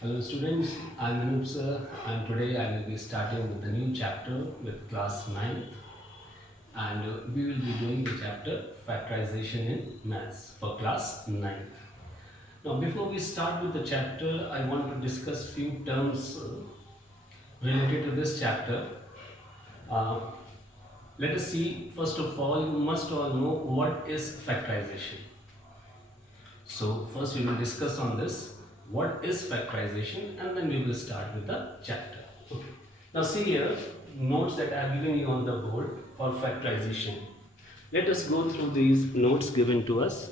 Hello students, I'm Anup sir and today I will be starting with a new chapter with class 9th and we will be doing the chapter factorization in maths for class 9th. Now before we start with the chapter, I want to discuss few terms related to this chapter. Uh, Let us see, first of all, you must all know what is factorization. So first we will discuss on this, what is factorization, and then we will start with the chapter. Okay. Now see here, notes that I have given you on the board for factorization. Let us go through these notes given to us.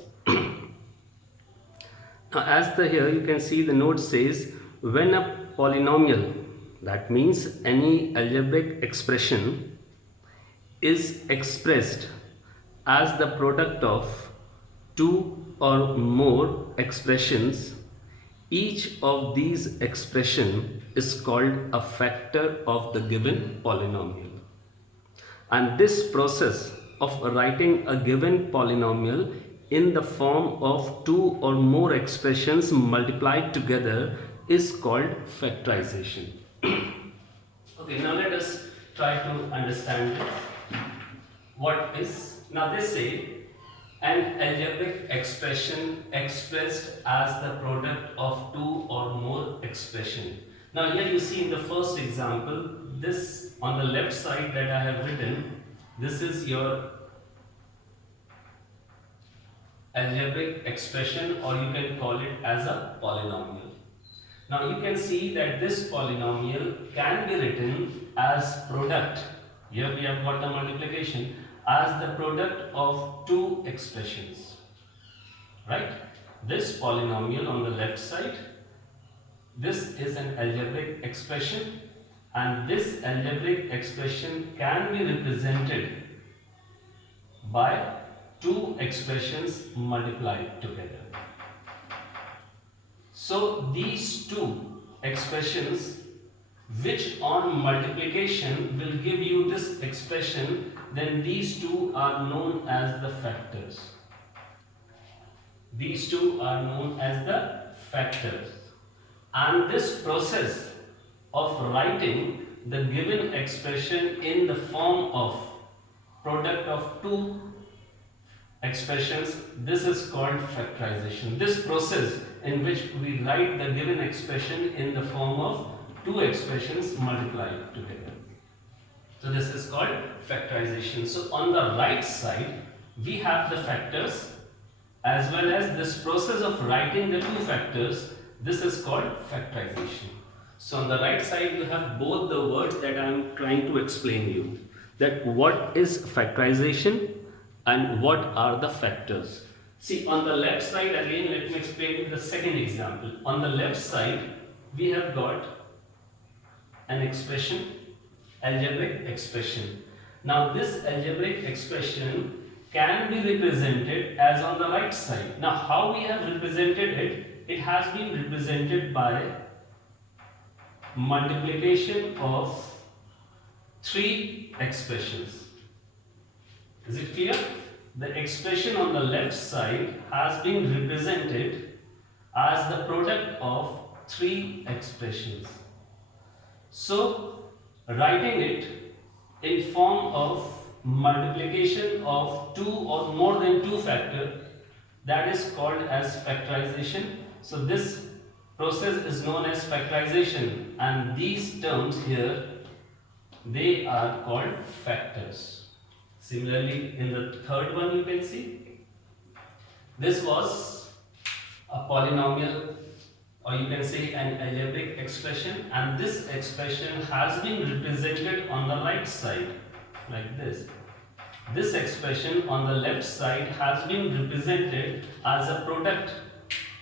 Now as the here you can see the note says, when a polynomial, that means any algebraic expression, is expressed as the product of two or more expressions, each of these expression is called a factor of the given polynomial. And this process of writing a given polynomial in the form of two or more expressions multiplied together is called factorization. Okay, now let us try to understand what is. Now they say an algebraic expression expressed as the product of two or more expression. Now here you see in the first example, this on the left side that I have written, this is your algebraic expression, or you can call it as a polynomial. Now you can see that this polynomial can be written as product. Here we have got the multiplication as the product of two expressions. Right? This polynomial on the left side, this is an algebraic expression, and this algebraic expression can be represented by two expressions multiplied together. So these two expressions which on multiplication will give you this expression, then these two are known as the factors. These two are known as the factors. And this process of writing the given expression in the form of product of two expressions, this is called factorization. This process in which we write the given expression in the form of two expressions multiplied together. So this is called factorization. So on the right side, we have the factors as well as this process of writing the two factors. This is called factorization. So on the right side, you have both the words that I am trying to explain you. That what is factorization and what are the factors. See, on the left side, again let me explain you the second example. On the left side, we have got an expression, algebraic expression. Now this algebraic expression can be represented as on the right side. Now how we have represented it? It has been represented by multiplication of three expressions. Is it clear? The expression on the left side has been represented as the product of three expressions. So, writing it in form of multiplication of two or more than two factor, that is called as factorization. So, this process is known as factorization, and these terms here, they are called factors. Similarly, in the third one you can see, this was a polynomial, or you can say an algebraic expression, and this expression has been represented on the right side like this. This expression on the left side has been represented as a product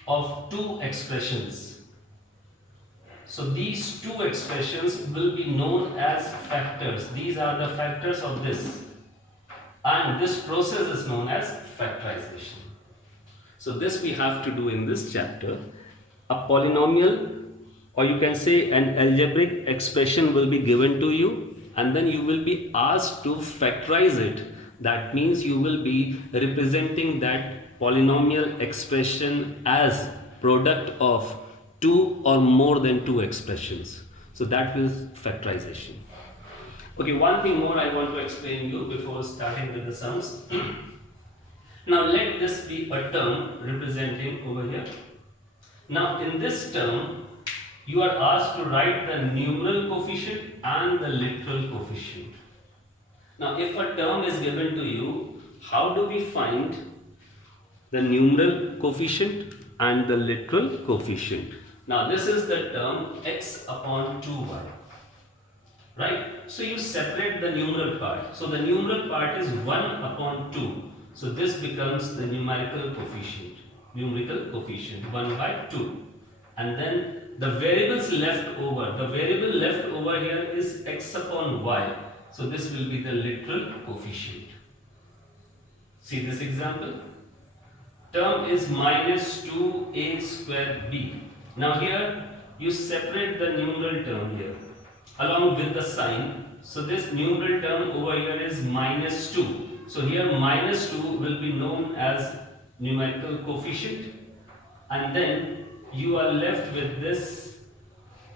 of two expressions. So these two expressions will be known as factors. These are the factors of this. And this process is known as factorization. So this we have to do in this chapter. A polynomial, or you can say an algebraic expression, will be given to you, and then you will be asked to factorize it. That means you will be representing that polynomial expression as product of two or more than two expressions. So that is factorization. Okay, one thing more I want to explain you before starting with the sums. Now let this be a term representing over here. Now in this term, you are asked to write the numeral coefficient and the literal coefficient. Now if a term is given to you, how do we find the numeral coefficient and the literal coefficient? Now this is the term x upon 2y. Right? So you separate the numeral part. So the numeral part is 1 upon 2. So this becomes the numerical coefficient. 1 by 2. And then the variables left over. The variable left over here is x upon y. So this will be the literal coefficient. See this example? Term is minus 2a square b. Now here you separate the numeral term here along with the sign. So this numeral term over here is minus 2. So here minus 2 will be known as numerical coefficient, and then you are left with this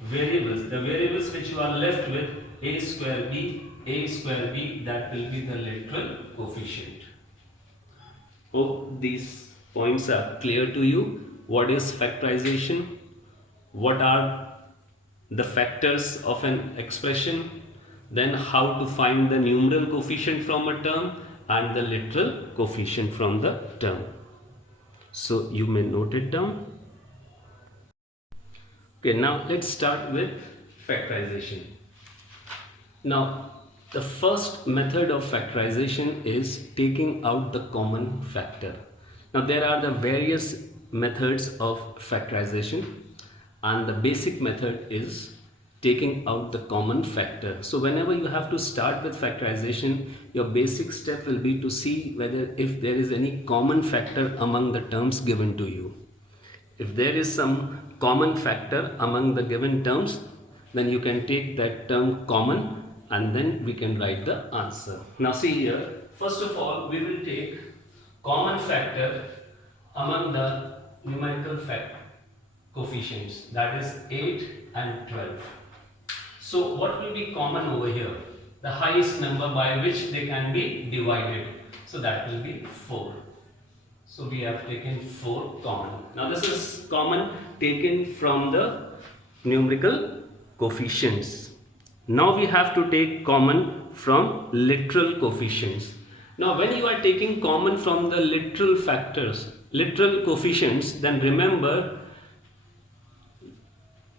variables. The variables which you are left with, a square b, that will be the literal coefficient. Hope these points are clear to you. What is factorization? What are the factors of an expression? Then how to find the numeral coefficient from a term and the literal coefficient from the term. So you may note it down. Okay, now let's start with factorization. Now the first method of factorization is taking out the common factor. Now there are the various methods of factorization, and the basic method is taking out the common factor. So whenever you have to start with factorization, your basic step will be to see whether if there is any common factor among the terms given to you. If there is some common factor among the given terms, then you can take that term common and then we can write the answer. Now see here, first of all we will take common factor among the numerical coefficients, that is 8 and 12. So what will be common over here? The highest number by which they can be divided. So that will be 4. So we have taken 4 common. Now this is common taken from the numerical coefficients. Now we have to take common from literal coefficients. Now when you are taking common from the literal coefficients, then remember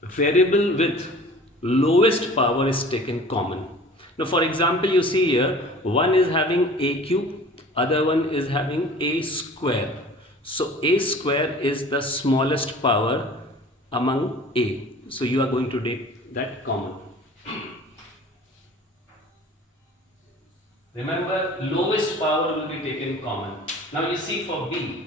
variable with lowest power is taken common. Now for example, you see here one is having a cube, other one is having a square. So a square is the smallest power among a. So you are going to take that common. Remember, lowest power will be taken common. Now you see for b,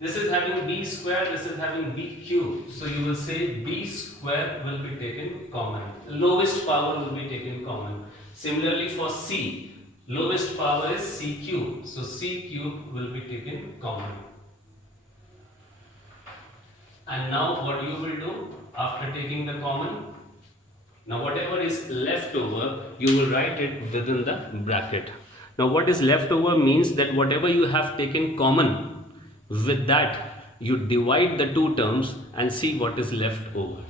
this is having b square, this is having b cube. So you will say b square will be taken common. Lowest power will be taken common. Similarly for c, lowest power is c cube. So c cube will be taken common. And now what you will do after taking the common? Now whatever is left over, you will write it within the bracket. Now what is left over means that whatever you have taken common, with that you divide the two terms and see what is left over.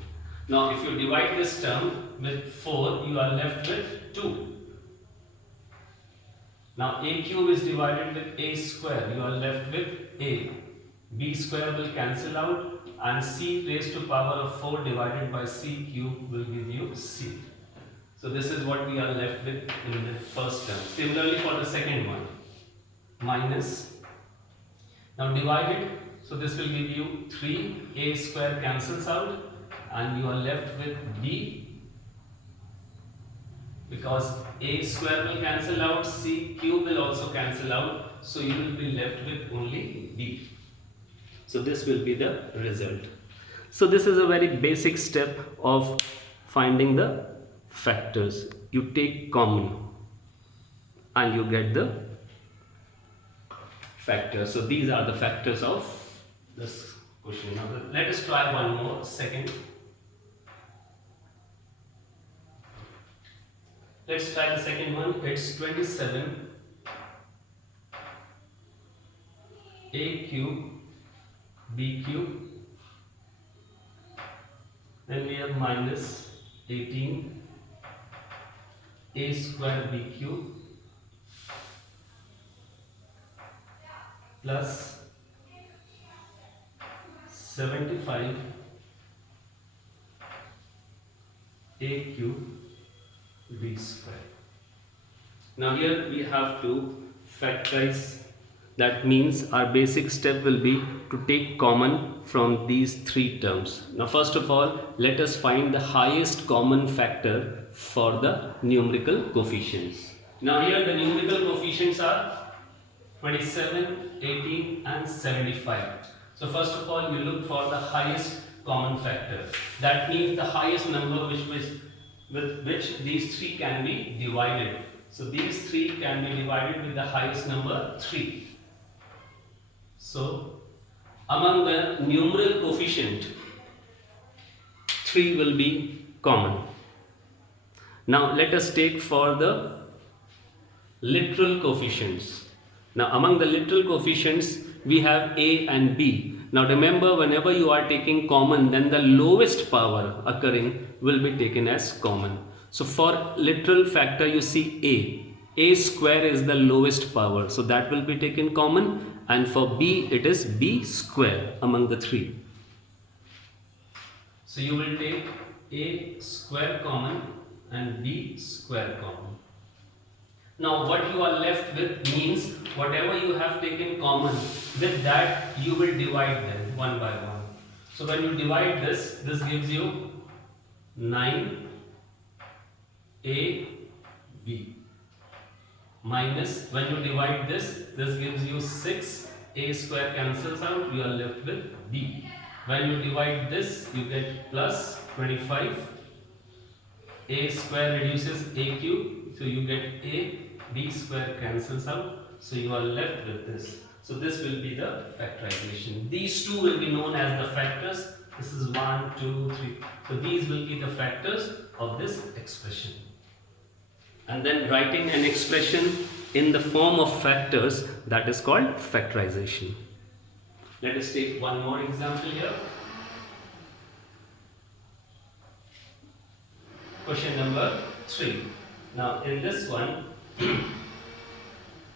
Now if you divide this term with 4, you are left with 2. Now a cube is divided with a square, you are left with a. B square will cancel out and c raised to power of 4 divided by c cube will give you c. So this is what we are left with in the first term. Similarly for the second one, minus. Now divided, so this will give you 3, a square cancels out and you are left with b, because a square will cancel out, c cube will also cancel out, so you will be left with only b. So this will be the result. So this is a very basic step of finding the factors. You take common and you get the factors. So these are the factors of this question. Now let us try one more second. Let's try the second one. It's 27 a cube b cube. Then we have minus 18 a square b cube plus 75 a cube b square. Now here we have to factorize. That means our basic step will be to take common from these three terms. Now first of all, let us find the highest common factor for the numerical coefficients. Now here the numerical coefficients are 27, 18 and 75. So first of all, we look for the highest common factor. That means the highest number with which these three can be divided. So these three can be divided with the highest number 3. So among the numeral coefficient, 3 will be common. Now let us take for the literal coefficients. Now among the literal coefficients, we have a and b. Now remember, whenever you are taking common, then the lowest power occurring will be taken as common. So for literal factor, you see a square is the lowest power, so that will be taken common, and for b it is b square among the three. So you will take a square common and b square common. Now what you are left with means whatever you have taken common, with that you will divide them one by one. So when you divide this gives you 9ab minus, when you divide this gives you 6, a square cancels out, you are left with b. When you divide this, you get plus 25, a square reduces a cube, so you get a, b square cancels out, so you are left with this. So this will be the factorization. These two will be known as the factors. This is 1, 2, 3. So these will be the factors of this expression. And then writing an expression in the form of factors, that is called factorization. Let us take one more example here. Question number 3. Now in this one,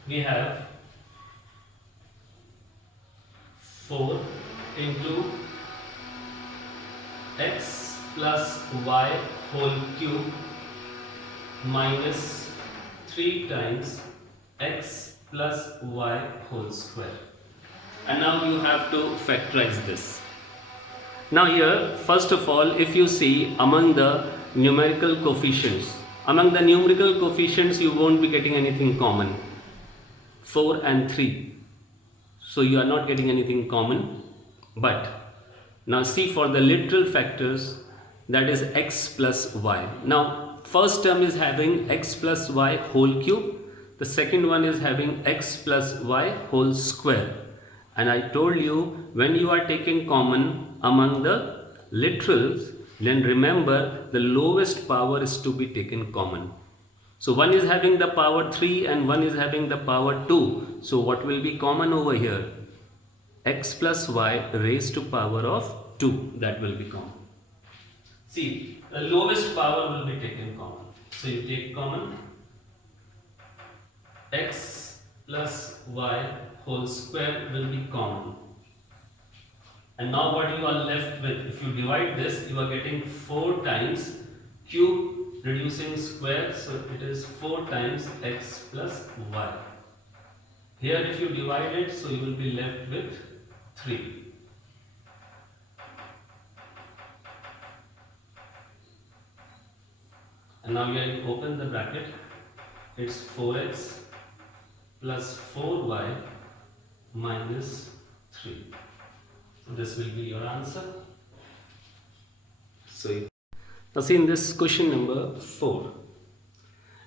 we have 4 into x plus y whole cube minus 3 times x plus y whole square. And now you have to factorize this. Now here, first of all, if you see among the numerical coefficients, you won't be getting anything common. 4 and 3. So you are not getting anything common. But now see for the literal factors, that is x plus y. Now first term is having x plus y whole cube. The second one is having x plus y whole square. And I told you, when you are taking common among the literals, then remember the lowest power is to be taken common. So one is having the power 3 and one is having the power 2. So what will be common over here? X plus y raised to power of 2, that will be common. See, the lowest power will be taken common. So you take common x plus y whole square will be common. And now what you are left with, if you divide this, you are getting 4 times cube reducing square, so it is 4 times x plus y. Here if you divide it, so you will be left with 3. And now when you open the bracket, it's 4x plus 4y minus 3. So this will be your answer. So now see in this question number 4.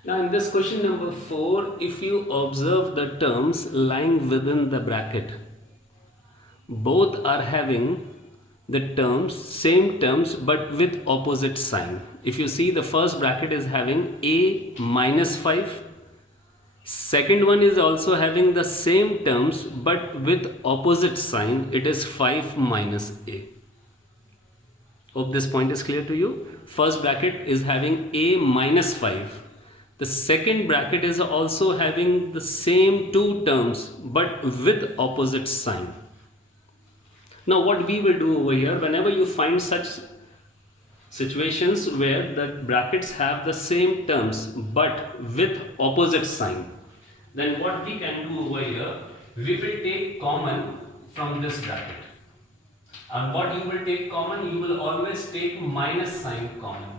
Now in this question number 4, if you observe the terms lying within the bracket, both are having the terms, same terms but with opposite sign. If you see, the first bracket is having a minus 5, second one is also having the same terms but with opposite sign, it is 5 minus a. Hope this point is clear to you. First bracket is having a minus 5. The second bracket is also having the same two terms but with opposite sign. Now what we will do over here, whenever you find such situations where the brackets have the same terms but with opposite sign, then what we can do over here, we will take common from this bracket. And what you will take common, you will always take minus sign common.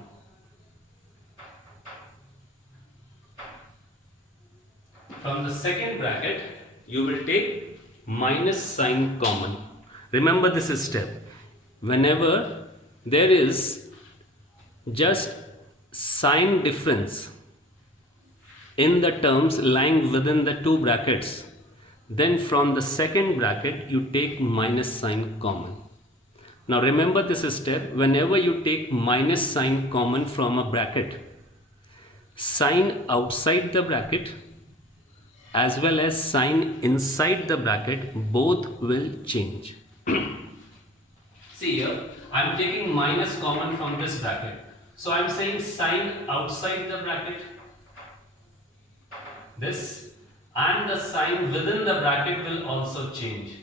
From the second bracket, you will take minus sign common. Remember this step. Whenever there is just sign difference in the terms lying within the two brackets, then from the second bracket you take minus sign common. Now remember this step. Whenever you take minus sign common from a bracket, sign outside the bracket as well as sign inside the bracket both will change. See here, I am taking minus common from this bracket. So I am saying sign outside the bracket, this, and the sign within the bracket will also change.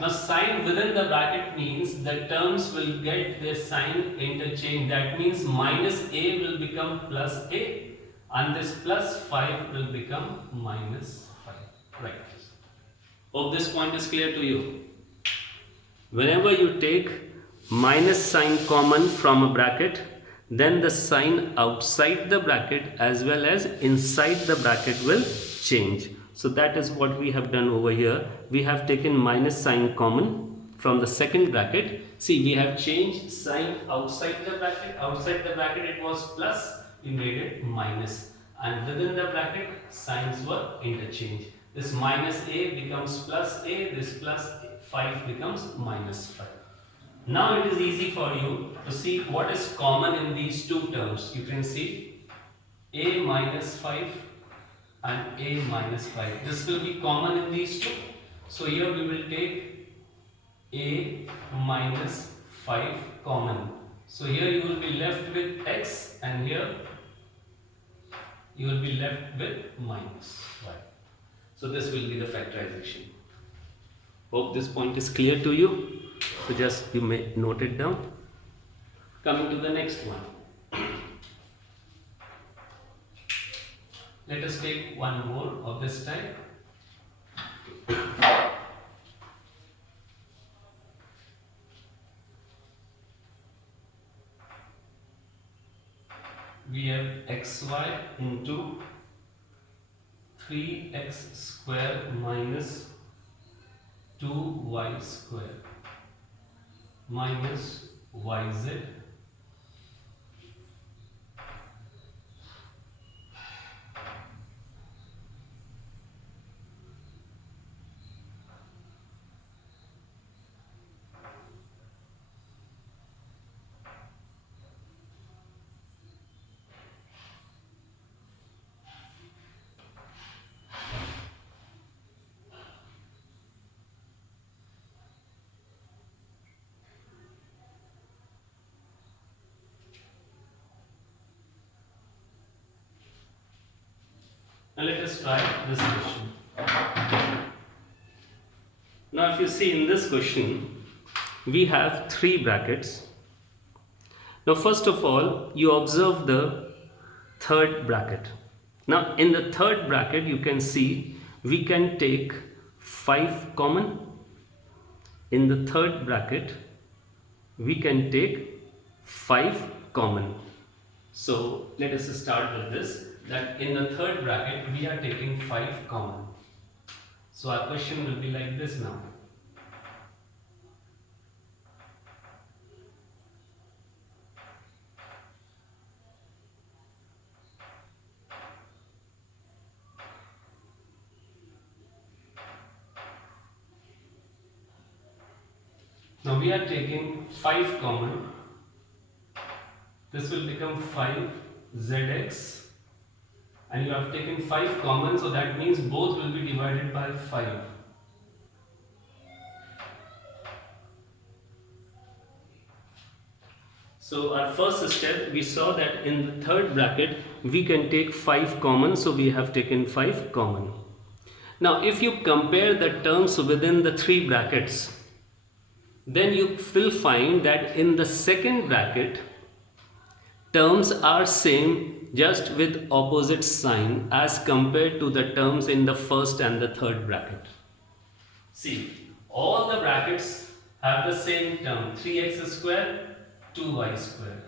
Now sign within the bracket means the terms will get their sign interchange. That means minus a will become plus a and this plus 5 will become minus 5. Right. Hope this point is clear to you. Whenever you take minus sign common from a bracket, then the sign outside the bracket as well as inside the bracket will change. So that is what we have done over here. We have taken minus sign common from the second bracket. See, we have changed sign outside the bracket. Outside the bracket it was plus, we made it minus. And within the bracket, signs were interchanged. This minus a becomes plus a, this plus 5 becomes minus 5. Now it is easy for you to see what is common in these two terms. You can see a minus 5 and a minus 5. This will be common in these two. So here we will take a minus 5 common. So here you will be left with x and here you will be left with minus y. So this will be the factorization. Hope this point is clear to you. So just you may note it down. Coming to the next one. Let us take one more of this type. We have xy into 3x square minus 2y square minus yz Now let us try this question. Now if you see in this question, we have three brackets. Now first of all, you observe the third bracket. Now in the third bracket, you can see we can take 5 common. In the third bracket, we can take 5 common. So let us start with this, that in the third bracket we are taking 5 common. So our question will be like this now. Now we are taking 5 common. This will become 5zx, and you have taken 5 common, so that means both will be divided by 5. So our first step, we saw that in the third bracket we can take 5 common, so we have taken 5 common. Now if you compare the terms within the 3 brackets, then you will find that in the second bracket terms are same, just with opposite sign as compared to the terms in the first and the third bracket. See, all the brackets have the same term, 3x square, 2y square.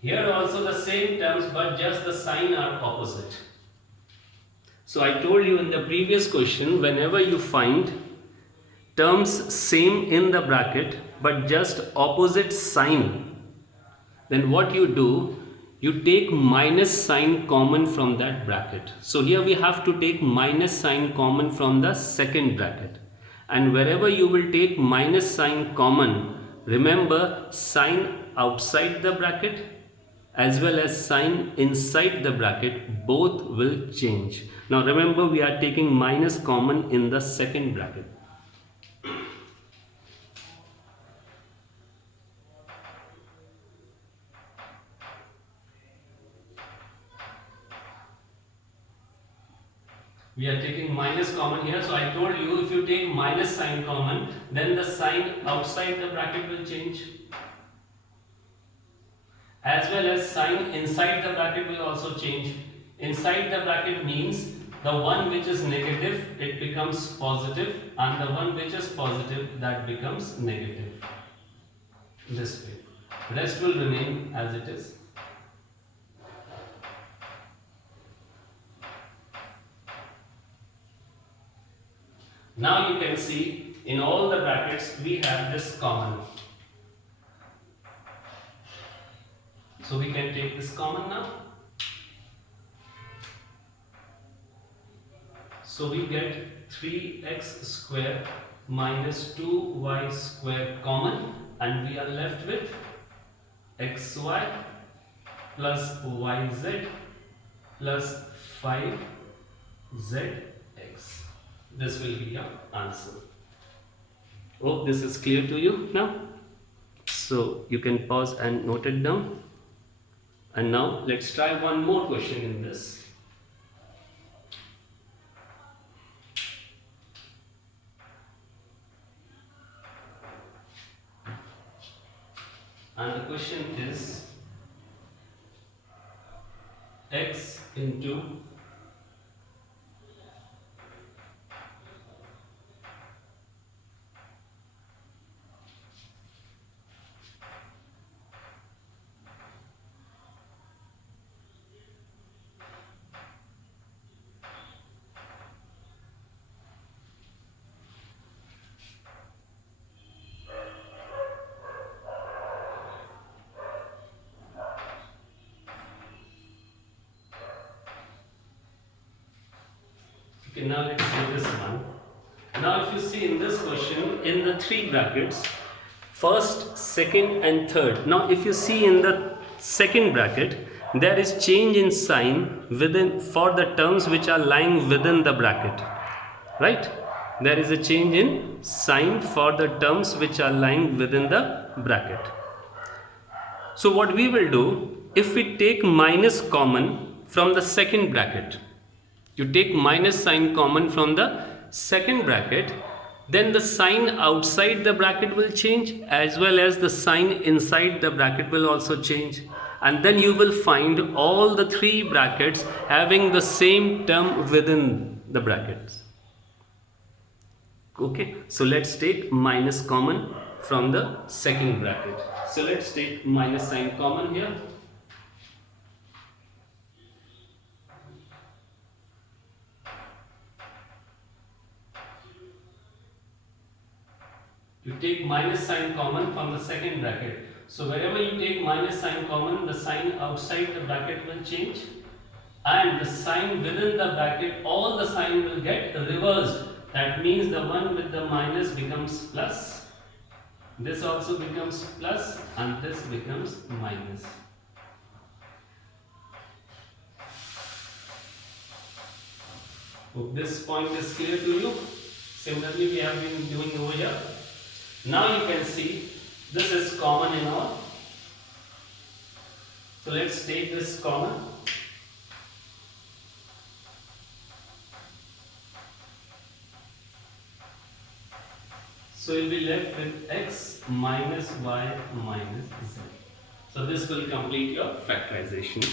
Here also the same terms, but just the sign are opposite. So I told you in the previous question, whenever you find terms same in the bracket but just opposite sign, then what you do, you take minus sign common from that bracket. So here we have to take minus sign common from the second bracket, and wherever you will take minus sign common, remember sign outside the bracket as well as sign inside the bracket, both will change. Now remember, we are taking minus common in the second bracket. We are taking minus common here, so I told you if you take minus sign common, then the sign outside the bracket will change, as well as sign inside the bracket will also change. Inside the bracket means the one which is negative, it becomes positive, and the one which is positive, that becomes negative. This way. Rest will remain as it is. Now you can see in all the brackets we have this common. So we can take this common now. So we get 3x square minus 2y square common, and we are left with xy plus yz plus 5zx. This will be your answer. Hope this is clear to you now. So you can pause and note it down. And now let's try one more question in this. And the question is x into okay, now let's see this one. Now if you see in this question, in the 3 brackets, first, second and third. Now if you see in the second bracket, there is change in sign within for the terms which are lying within the bracket. Right? There is a change in sign for the terms which are lying within the bracket. So what we will do, if we take minus common from the second bracket, you take minus sign common from the second bracket, then the sign outside the bracket will change, as well as the sign inside the bracket will also change, and then you will find all the 3 brackets having the same term within the brackets. Okay, so let's take minus common from the second bracket. So let's take minus sign common here. You take minus sign common from the second bracket. So wherever you take minus sign common, the sign outside the bracket will change, and the sign within the bracket, all the sign will get reversed. That means the one with the minus becomes plus, This also becomes plus and this becomes minus. Hope this point is clear to you. Similarly, we have been doing over here. Now you can see this is common in all. So let's take this common. So you'll be left with x minus y minus z. So this will complete your factorization.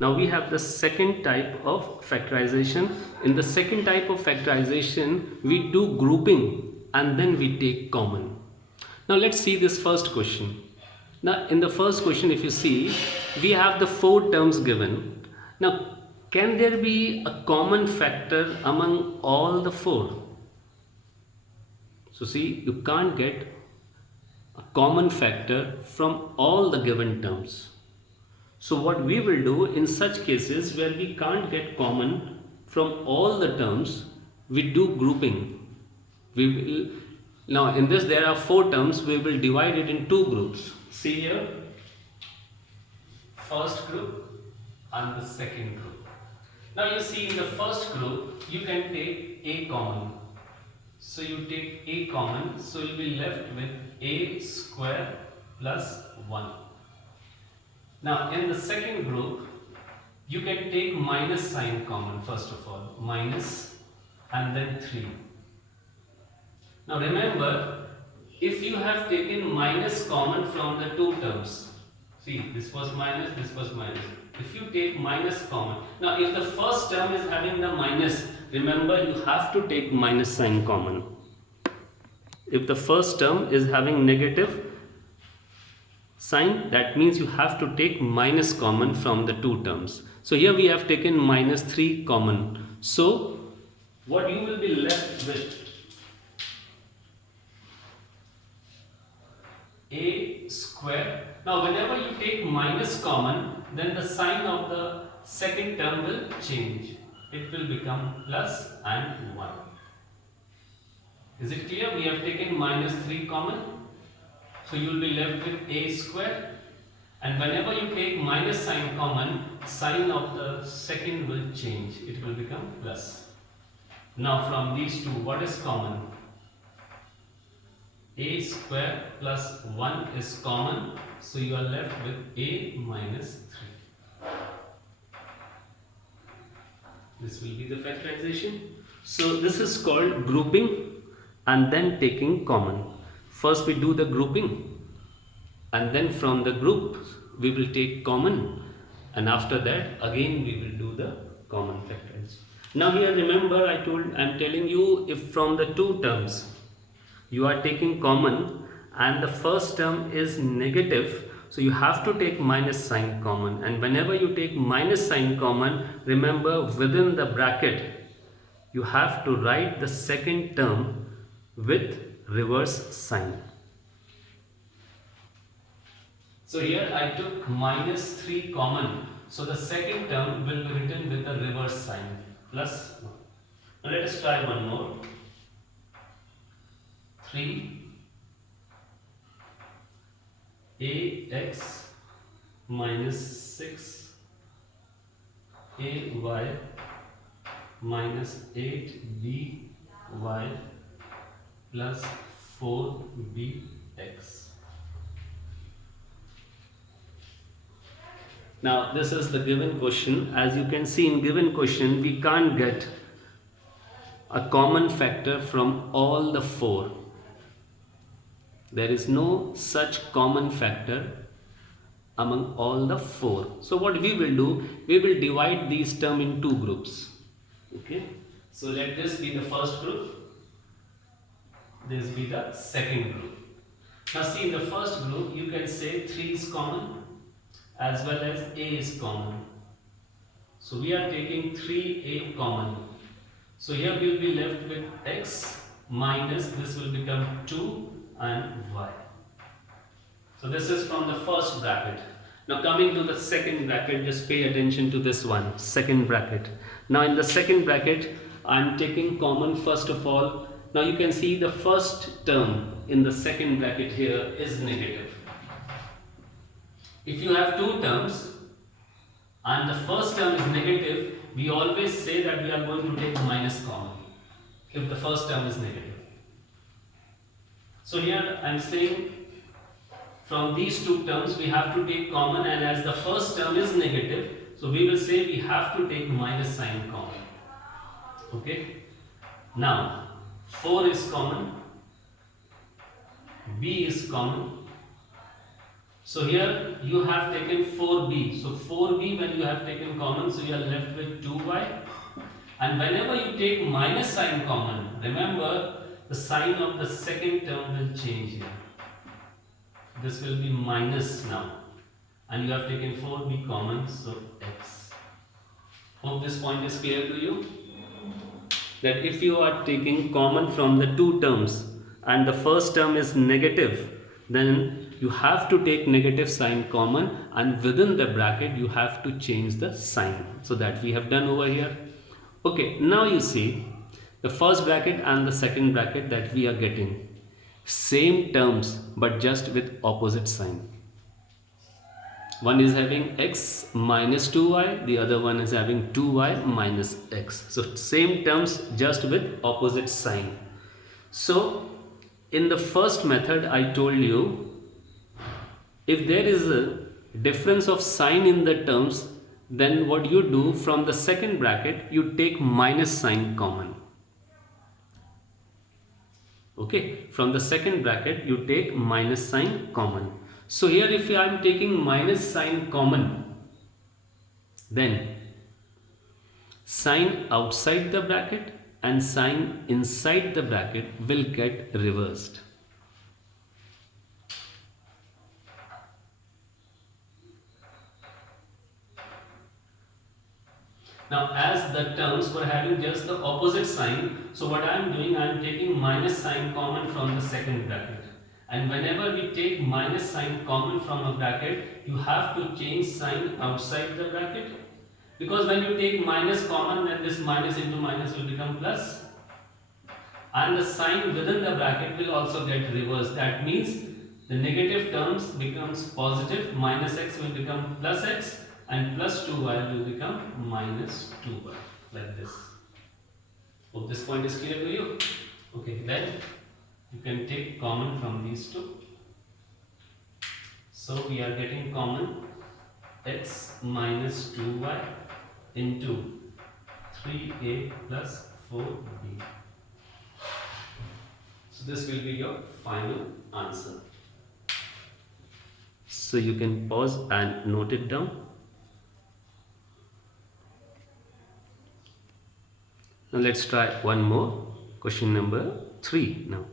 Now we have the second type of factorization. In the second type of factorization, we do grouping and then we take common. Now let's see this first question. Now in the first question, if you see, we have the 4 terms given. Now can there be a common factor among all the 4? So see, you can't get a common factor from all the given terms. So what we will do in such cases where we can't get common from all the terms, we do grouping. We will, now in this there are 4 terms, we will divide it in 2 groups. See here, first group and the second group. Now you see in the first group, you can take a common. So you take a common, so you'll be left with a square plus 1. Now in the second group, you can take minus sign common first of all, minus and then 3. Now remember, if you have taken minus common from the 2 terms, see this was minus, this was minus. If you take minus common, now if the first term is having the minus, remember you have to take minus sign common. If the first term is having negative sign, that means you have to take minus common from the 2 terms. So here we have taken minus 3 common. So what you will be left with, a square. Now whenever you take minus common, then the sign of the second term will change. It will become plus and 1. Is it clear? We have taken minus 3 common. So you will be left with a square. And whenever you take minus sign common, sign of the second will change. It will become plus. Now from these two, what is common? A square plus 1 is common. So you are left with a minus 3. This will be the factorization. So this is called grouping and then taking common. First we do the grouping and then from the group we will take common, and after that again we will do the common factorization. Now here remember I am telling you, if from the 2 terms you are taking common and the first term is negative, so you have to take minus sign common, and whenever you take minus sign common, remember within the bracket you have to write the second term with reverse sign. So here I took minus 3 common, so the second term will be written with the reverse sign, plus 1. Now let us try one more. 3 ax minus 6 ay minus 8by plus 4bx. Now this is the given question. As you can see in given question, we can't get a common factor from all the 4. There is no such common factor among all the 4. So what we will do, we will divide these terms in 2 groups. Okay. So let this be the first group. This be the second group. Now see, in the first group you can say 3 is common as well as a is common. So we are taking 3a common. So here we will be left with x minus, this will become 2 and y. So this is from the first bracket. Now coming to the second bracket, just pay attention to this one, second bracket. Now in the second bracket I am taking common first of all. Now you can see the first term in the second bracket here is negative. If you have two terms and the first term is negative, we always say that we are going to take minus common if the first term is negative. So here I am saying from these two terms we have to take common, and as the first term is negative, so we will say we have to take minus sign common. Okay. Now 4 is common, b is common. So here you have taken 4b. So 4b when you have taken common, so you are left with 2y. And whenever you take minus sign common, remember the sign of the second term will change here. This will be minus now. And you have taken 4b common, so x. Hope this point is clear to you. That if you are taking common from the two terms and the first term is negative, then you have to take negative sign common, and within the bracket you have to change the sign. So that we have done over here. Okay, now you see the first bracket and the second bracket that we are getting same terms but just with opposite sign. One is having x minus 2y, the other one is having 2y minus x. So same terms just with opposite sign. So in the first method I told you, if there is a difference of sign in the terms, then what you do, from the second bracket you take minus sign common. Okay, from the second bracket you take minus sign common. So here if I am taking minus sign common, then sign outside the bracket and sign inside the bracket will get reversed. Now as the terms were having just the opposite sign, so what I am doing, I am taking minus sign common from the second bracket. And whenever we take minus sign common from a bracket, you have to change sign outside the bracket. Because when you take minus common, then this minus into minus will become plus. And the sign within the bracket will also get reversed. That means the negative terms becomes positive, minus x will become plus x, and plus 2y will become minus 2y, like this. Hope this point is clear to you. Okay, then you can take common from these two. So we are getting common x minus 2y into 3a plus 4b. So this will be your final answer. So you can pause and note it down. Now let's try one more, question number 3 now.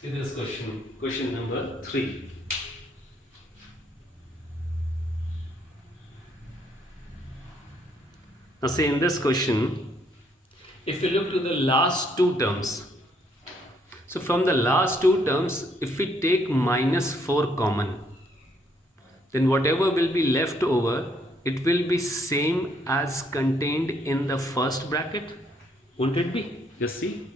See this question number 3. Now say in this question, if you look to the last two terms, so from the last two terms, if we take minus 4 common, then whatever will be left over, it will be same as contained in the first bracket. Won't it be? Just see.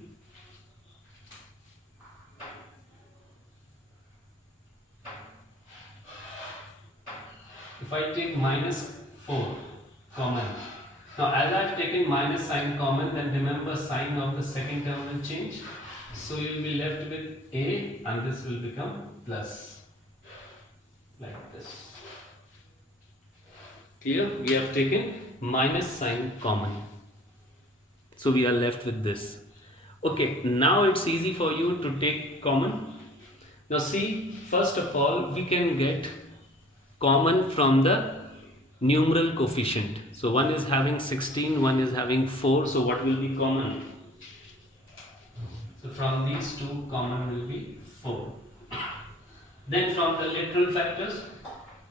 If I take minus 4 common, now as I have taken minus sign common, then remember sign of the second term will change. So you will be left with a, and this will become plus, like this. Clear? We have taken minus sign common. So we are left with this. Okay, now it's easy for you to take common. Now see, first of all, we can get common from the numeral coefficient. So one is having 16, one is having 4. So what will be common? So from these two, common will be 4. Then from the literal factors,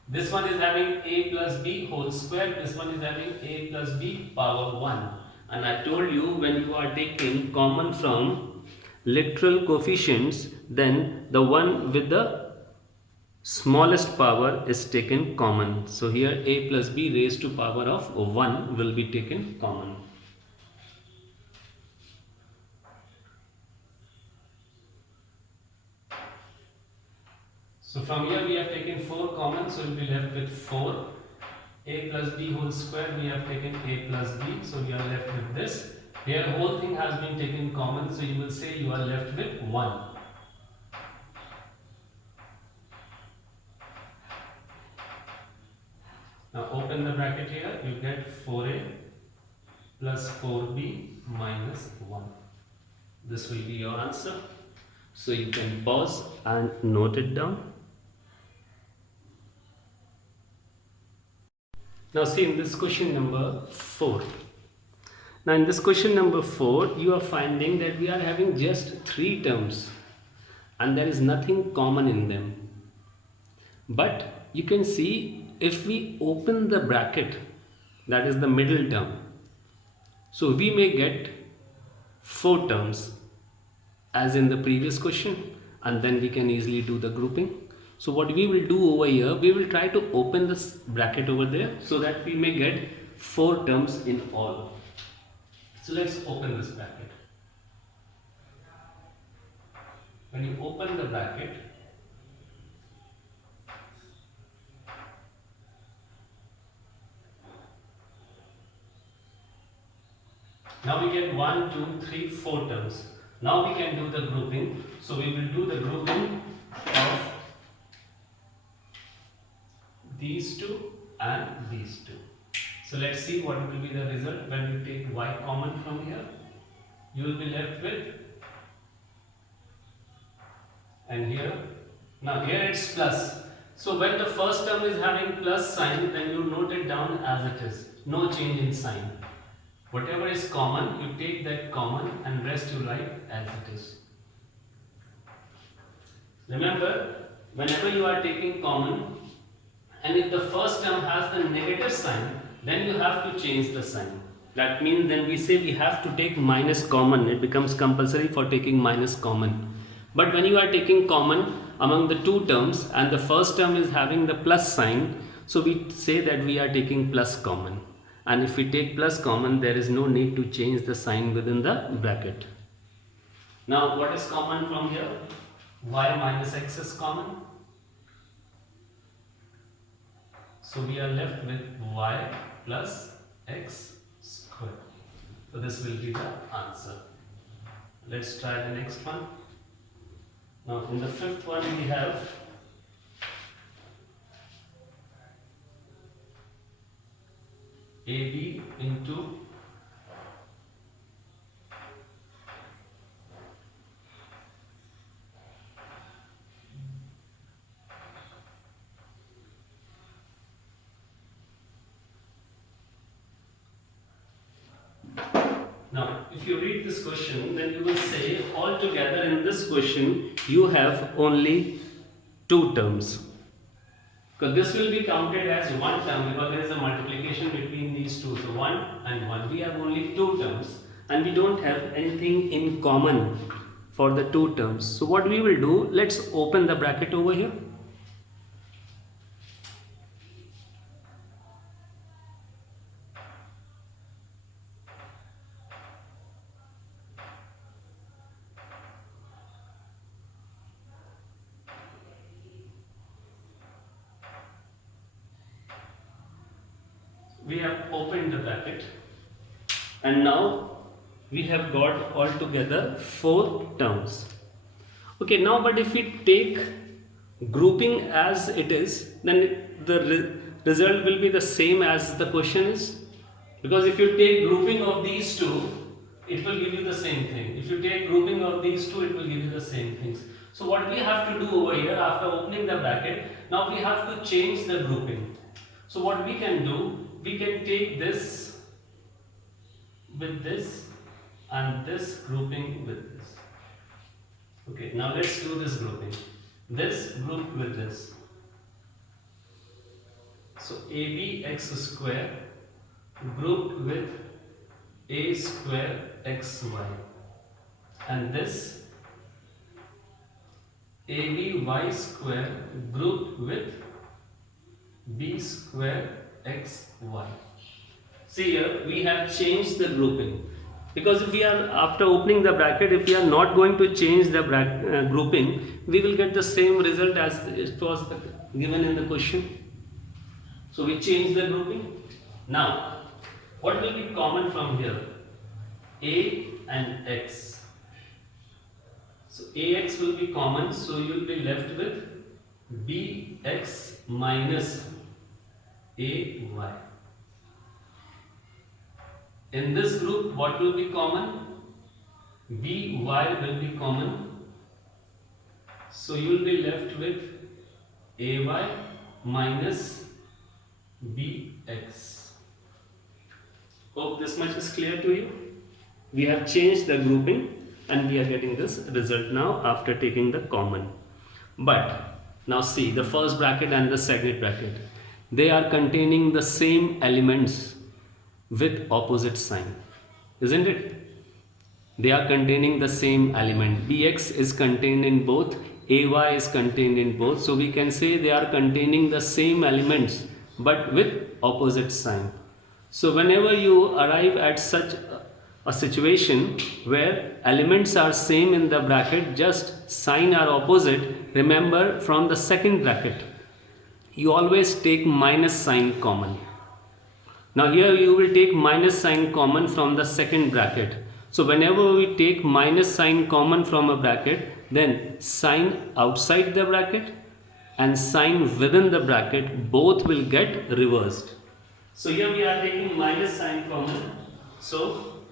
this one is having a plus b whole square, this one is having a plus b power 1. And I told you, when you are taking common from literal coefficients, then the one with the smallest power is taken common. So here a plus b raised to power of 1 will be taken common. So from here we have taken 4 common, so we will be left with 4. A plus b whole square, we have taken a plus b, so we are left with this. Here whole thing has been taken common, so you will say you are left with 1. Now open the bracket here, you get 4a plus 4b minus 1. This will be your answer. So you can pause and note it down. Now see in this question number 4. Now in this question number 4, you are finding that we are having just 3 terms and there is nothing common in them. But you can see, if we open the bracket, that is the middle term, so we may get 4 terms as in the previous question, and then we can easily do the grouping. So what we will do over here, we will try to open this bracket over there so that we may get 4 terms in all. So let's open this bracket. When you open the bracket, now we get 1, 2, 3, 4 terms. Now we can do the grouping. So we will do the grouping of these two and these two. So let's see what will be the result when you take y common from here. You will be left with, and here, now here it's plus. So when the first term is having plus sign, then you note it down as it is. No change in sign. Whatever is common, you take that common and rest you write as it is. Remember, whenever you are taking common, and if the first term has the negative sign, then you have to change the sign. That means then we say we have to take minus common. It becomes compulsory for taking minus common. But when you are taking common among the 2 terms and the first term is having the plus sign, so we say that we are taking plus common. And if we take plus common, there is no need to change the sign within the bracket. Now what is common from here? Y minus x is common. So we are left with y plus x square. So this will be the answer. Let's try the next one. Now in the 5th one we have AB into Now, if you read this question, then you will say altogether in this question you have only 2 terms. Because this will be counted as 1 term because there is a multiplication between these two. So 1 and 1. We have only 2 terms and we don't have anything in common for the 2 terms. So what we will do, let's open the bracket over here. We have opened the bracket and now we have got altogether 4 terms. Okay, now but if we take grouping as it is, then the result will be the same as the question is, because if you take grouping of these two, it will give you the same thing. If you take grouping of these two, it will give you the same things. So what we have to do over here, after opening the bracket, now we have to change the grouping. So what we can do, we can take this with this and this grouping with this. Okay, now let's do this grouping. this group with this. So ABX square grouped with A square XY, and this ABY square grouped with B square XY. See here, we have changed the grouping, because if we are, after opening the bracket, if we are not going to change the grouping, we will get the same result as it was given in the question. So we change the grouping. Now, what will be common from here? A and X. So AX will be common, so you will be left with BX minus AY. In this group, what will be common? BY will be common, so you will be left with AY minus BX. Hope this much is clear to you. We have changed the grouping and we are getting this result now after taking the common. But now see, the first bracket and the second bracket, they are containing the same elements with opposite sign, isn't it? They are containing the same element. Bx is contained in both, Ay is contained in both, so we can say they are containing the same elements but with opposite sign. So whenever you arrive at such a situation where elements are same in the bracket, just sign are opposite, remember from the second bracket you always take minus sign common. Now here you will take minus sign common from the second bracket. So whenever we take minus sign common from a bracket, then sign outside the bracket and sign within the bracket both will get reversed. So here we are taking minus sign common. So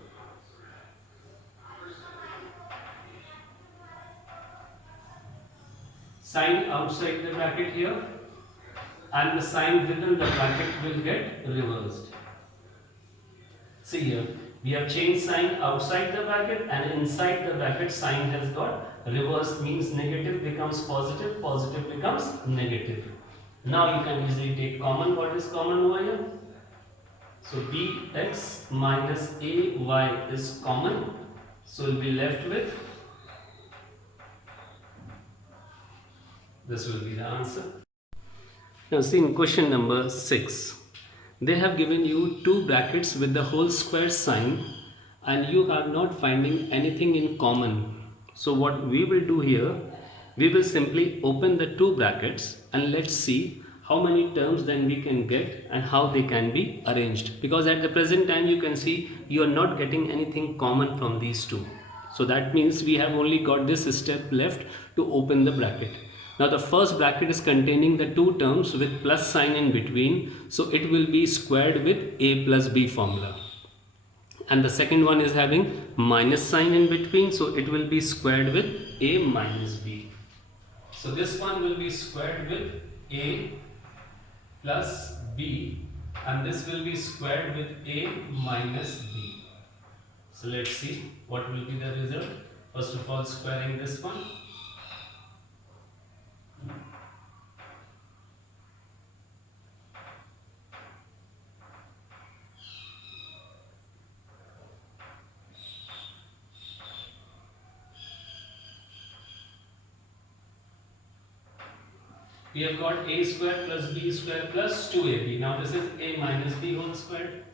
sign outside the bracket here and the sign within the bracket will get reversed. See here, we have changed sign outside the bracket and inside the bracket sign has got reversed, means negative becomes positive, positive becomes negative. Now you can easily take common. What is common over here? So bx minus ay is common, so we'll be left with, this will be the answer. Now see, in question number 6, they have given you two brackets with the whole square sign and you are not finding anything in common. So what we will do here, we will simply open the two brackets and let's see how many terms then we can get and how they can be arranged, because at the present time you can see you are not getting anything common from these two. So that means we have only got this step left to open the bracket. Now the first bracket is containing the two terms with plus sign in between, so it will be squared with a plus b formula. And the second one is having minus sign in between, so it will be squared with a minus b. So this one will be squared with a plus b and this will be squared with a minus b. So let's see what will be the result. First of all, squaring this one. We have got a square plus b square plus 2ab. Now this is a minus b whole squared.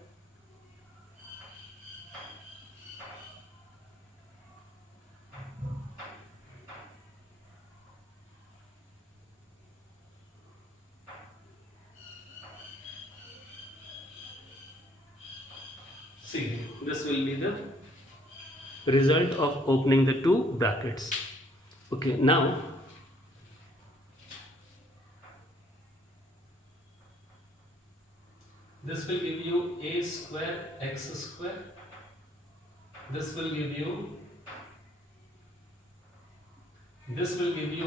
See, this will be the result of opening the two brackets. Okay, now this will give you a square x square. This will give you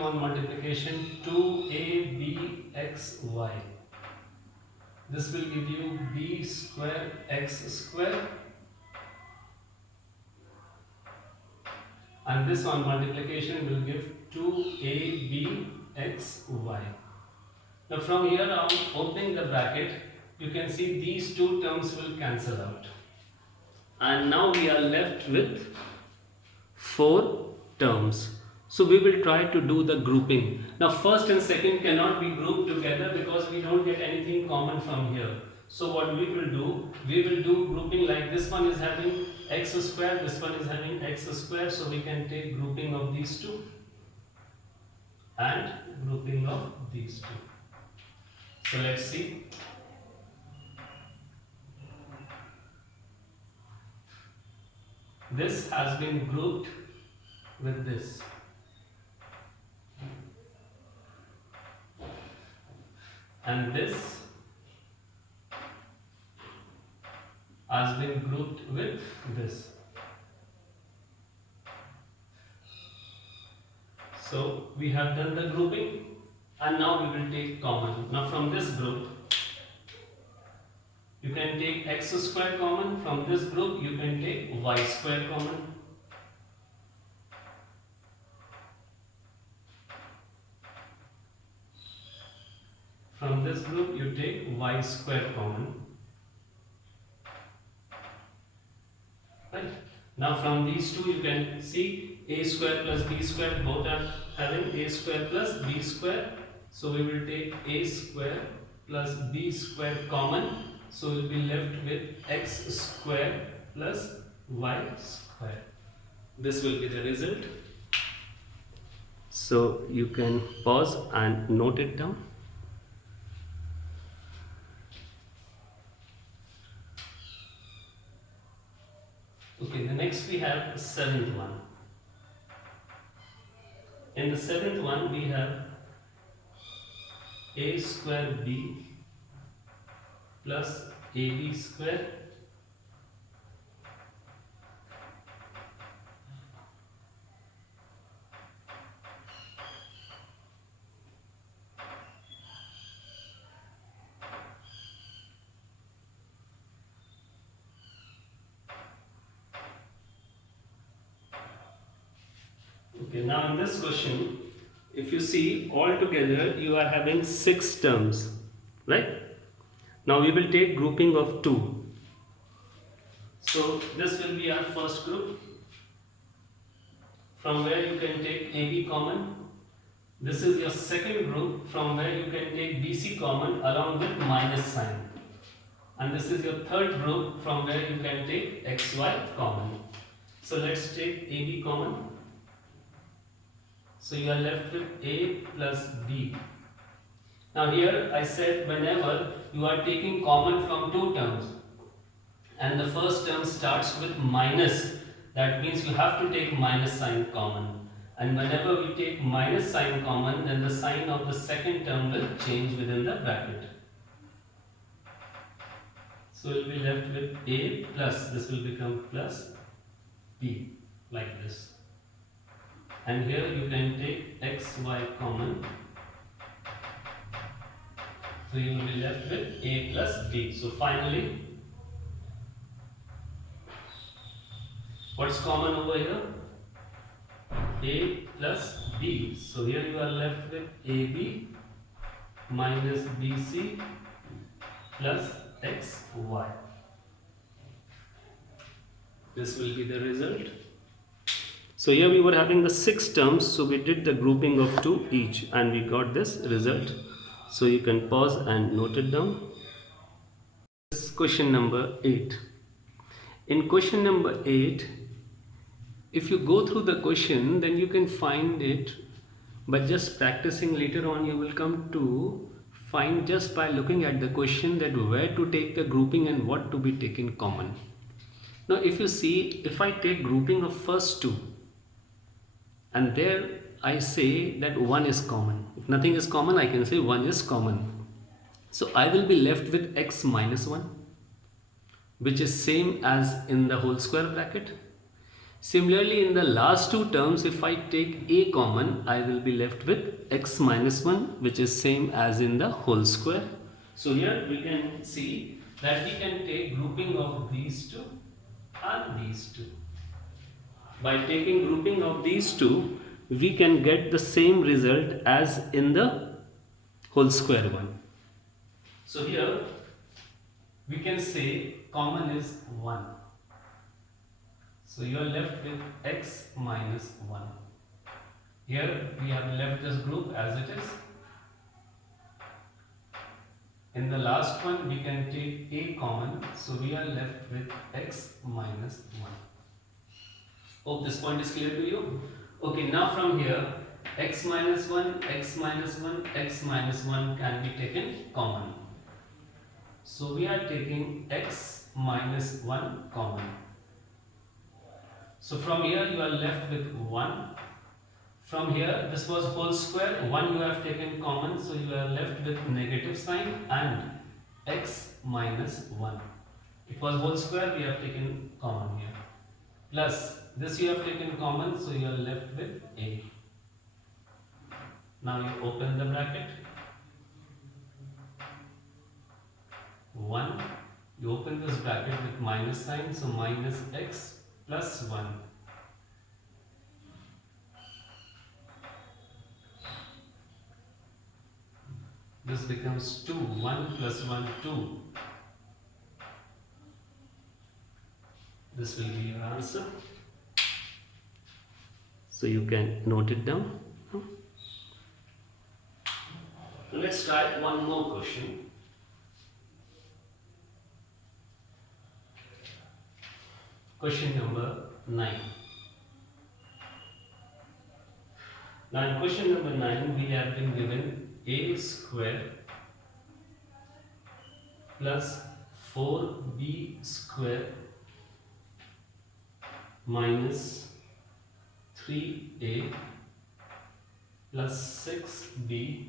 on multiplication 2abxy. This will give you b square x square, and this on multiplication will give 2abxy x, y. Now from here on, opening the bracket, you can see these two terms will cancel out. And now we are left with 4 terms. So we will try to do the grouping. Now first and second cannot be grouped together because we don't get anything common from here. So what we will do grouping like this one is having x square, this one is having x square. So we can take grouping of these two and grouping of these two. So let's see. This has been grouped with this. And this has been grouped with this. So we have done the grouping and now we will take common. Now from this group, you can take x square common. From this group, you can take y square common. From this group, you take y square common. Right? Now from these two, you can see a square plus b square, both are having a square plus b square. So we will take a square plus b square common. So we will be left with x square plus y square. This will be the result. So you can pause and note it down. Okay, the next we have the 7th one. In the 7th one we have a square b plus ab square Okay, now in this question, if you see all together, you are having 6 terms, right? Now we will take grouping of 2. So this will be our first group, from where you can take AB common. This is your second group, from where you can take BC common along with minus sign. And this is your third group, from where you can take XY common. So let's take AB common. So you are left with A plus B. Now here I said whenever you are taking common from 2 terms and the first term starts with minus, that means you have to take minus sign common. And whenever we take minus sign common, then the sign of the second term will change within the bracket. So we will be left with A plus, this will become plus B, like this. And here you can take xy common. So you will be left with a plus b. So finally, what's common over here? A plus b. So here you are left with ab minus bc plus xy. This will be the result. So here we were having the 6 terms, so we did the grouping of 2 each and we got this result. So you can pause and note it down. This is question number 8. In question number 8, if you go through the question, then you can find it, but just practicing later on you will come to find just by looking at the question that where to take the grouping and what to be taken common. Now if you see, if I take grouping of first 2, and there I say that 1 is common. If nothing is common, I can say 1 is common. So I will be left with x minus 1, which is same as in the whole square bracket. Similarly, in the last 2 terms, if I take a common, I will be left with x minus 1, which is same as in the whole square. So here we can see that we can take grouping of these 2 and these 2. By taking grouping of these 2, we can get the same result as in the whole square one. So here we can say common is 1. So you are left with x minus 1. Here we have left this group as it is. In the last one we can take a common, so we are left with x minus 1. Hope this point is clear to you. Okay, now from here x minus 1, x minus 1, x minus 1 can be taken common. So we are taking x minus 1 common. So from here you are left with 1. From here this was whole square, 1 you have taken common, so you are left with negative sign and x minus 1. It was whole square, we have taken common here. Plus this you have taken common, so you are left with a. Now you open the bracket. 1, you open this bracket with minus sign, so minus x plus 1. This becomes 2, 1 plus 1, 2. This will be your answer. So you can note it down. Let's try one more question. Question number 9. Now in question number 9 we have been given a square plus 4b square minus 3a plus 6b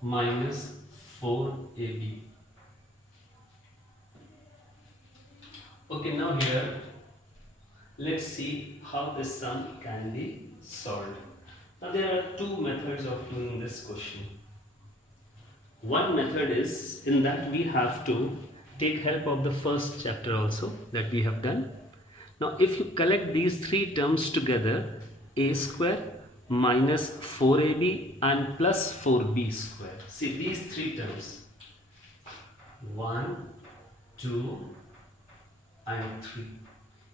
minus 4ab. Okay, now here let's see how this sum can be solved. Now there are two methods of doing this question. One method is in that we have to take help of the first chapter also that we have done. Now if you collect these three terms together, a square minus 4ab and plus 4b square. See these three terms, 1, 2 and 3.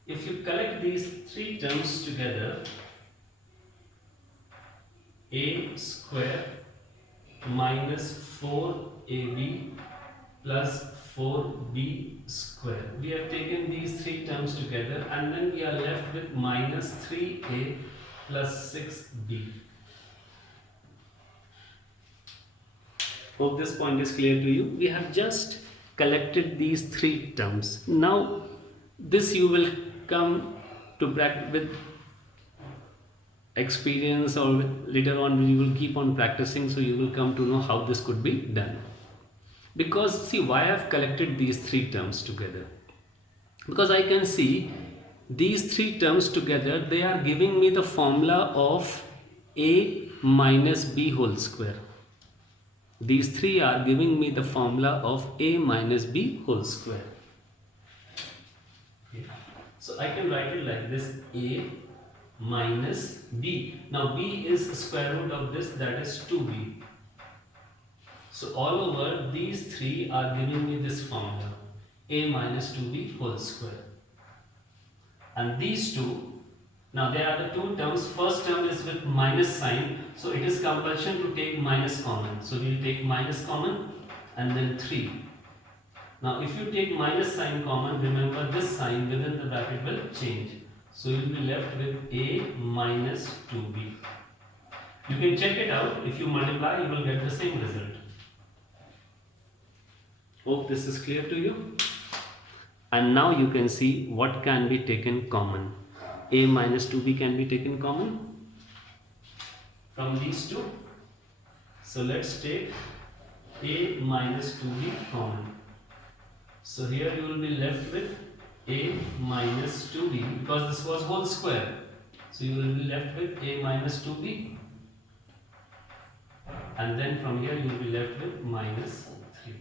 If you collect these three terms together, a square minus 4ab plus 4b square. We have taken these three terms together and then we are left with minus 3a plus 6b. Hope this point is clear to you. We have just collected these three terms. Now this you will come to practice with experience, or later on you will keep on practicing, so you will come to know how this could be done. Because see why I have collected these three terms together, because I can see these three terms together, they are giving me the formula of a minus b whole square. These three are giving me the formula of a minus b whole square. So I can write it like this, a minus b. Now b is the square root of this, that is 2b. So all over these three are giving me this formula, a minus 2b whole square. And these two, now there are the two terms. First term is with minus sign, so it is compulsion to take minus common. So we will take minus common and then 3. Now if you take minus sign common, remember this sign within the bracket will change. So you will be left with a minus 2b. You can check it out. If you multiply, you will get the same result. Hope this is clear to you. And now you can see what can be taken common. A minus 2b can be taken common from these two. So let's take a minus 2b common. So here you will be left with a minus 2b, because this was whole square. So you will be left with a minus 2b, and then from here you will be left with minus 3.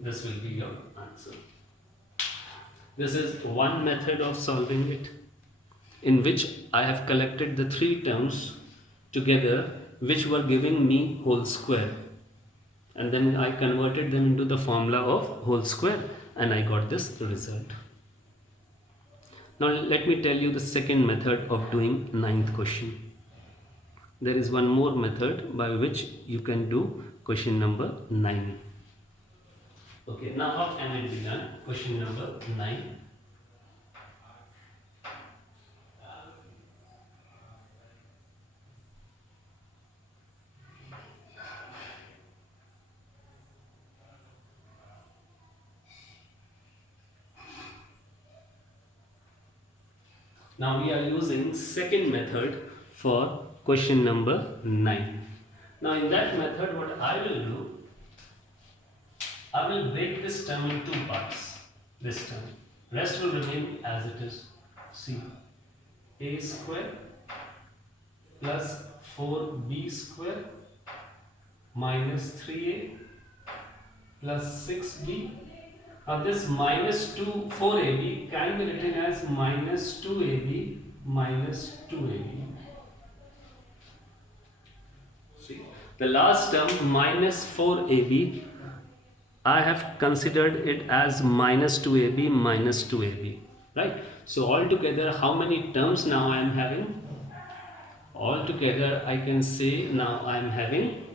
This will be your answer. This is one method of solving it. in which I have collected the three terms together which were giving me whole square, and then I converted them into the formula of whole square and I got this result. Now let me tell you the second method of doing ninth question. There is one more method by which you can do question number 9. Okay, now how can it be done? Question number 9. Now we are using second method for question number 9. Now in that method what I will do, I will break this term in two parts. This term. Rest will remain as it is. See, a square plus 4b square minus 3a plus 6b. Now this minus 4ab can be written as minus 2ab minus 2ab. See, the last term minus 4ab, I have considered it as minus 2ab minus 2ab, right? So altogether how many terms now I am having? Altogether I can say now I am having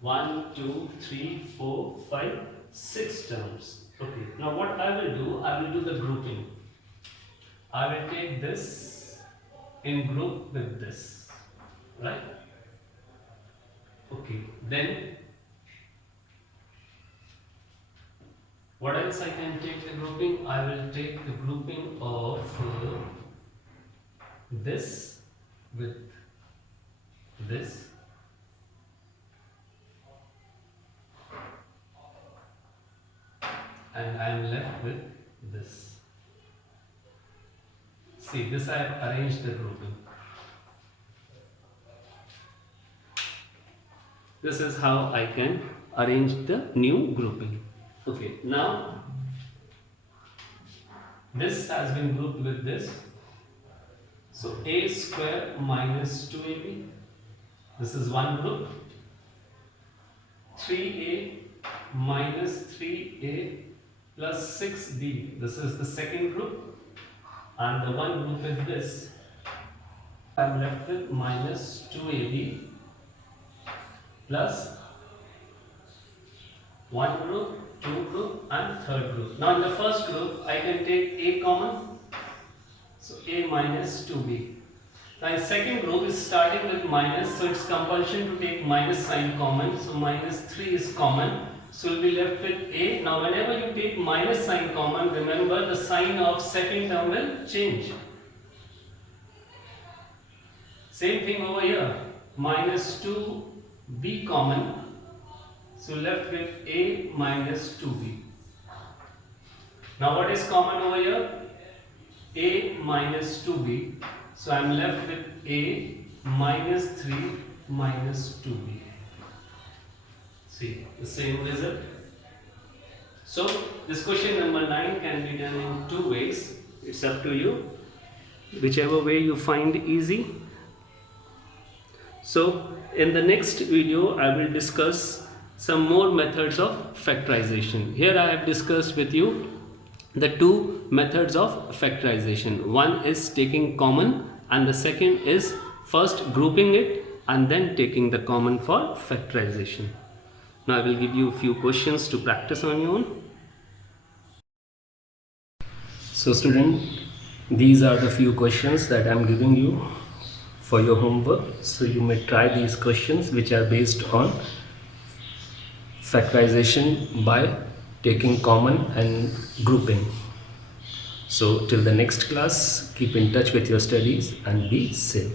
1, 2, 3, 4, 5, 6 terms. Okay, now what I will do, I will do the grouping. I will take this in group with this, right? Okay, then what else I can take the grouping? I will take the grouping of this with this, and I am left with this. See, this I have arranged the grouping. This is how I can arrange the new grouping. Okay, now this has been grouped with this. So a square minus 2ab, this is one group. 3a minus 3a plus 6b, this is the second group. And the one group is this. I am left with minus 2ab plus one group, two group and third group. Now in the first group I can take a common, so a minus 2b. Now in second group is starting with minus, so it's compulsion to take minus sign common, so minus 3 is common, so we'll be left with a. Now whenever you take minus sign common, remember the sign of second term will change. Same thing over here, minus 2b common, so left with a minus 2b. Now what is common over here? A minus 2b. So I am left with a minus 3 minus 2b. See, the same result. So this question number 9 can be done in two ways. It's up to you, whichever way you find easy. So in the next video I will discuss some more methods of factorization. Here I have discussed with you the two methods of factorization. One is taking common and the second is first grouping it and then taking the common for factorization. Now I will give you a few questions to practice on your own. So student, these are the few questions that I am giving you for your homework. So you may try these questions which are based on factorization by taking common and grouping. So till the next class, keep in touch with your studies and be safe.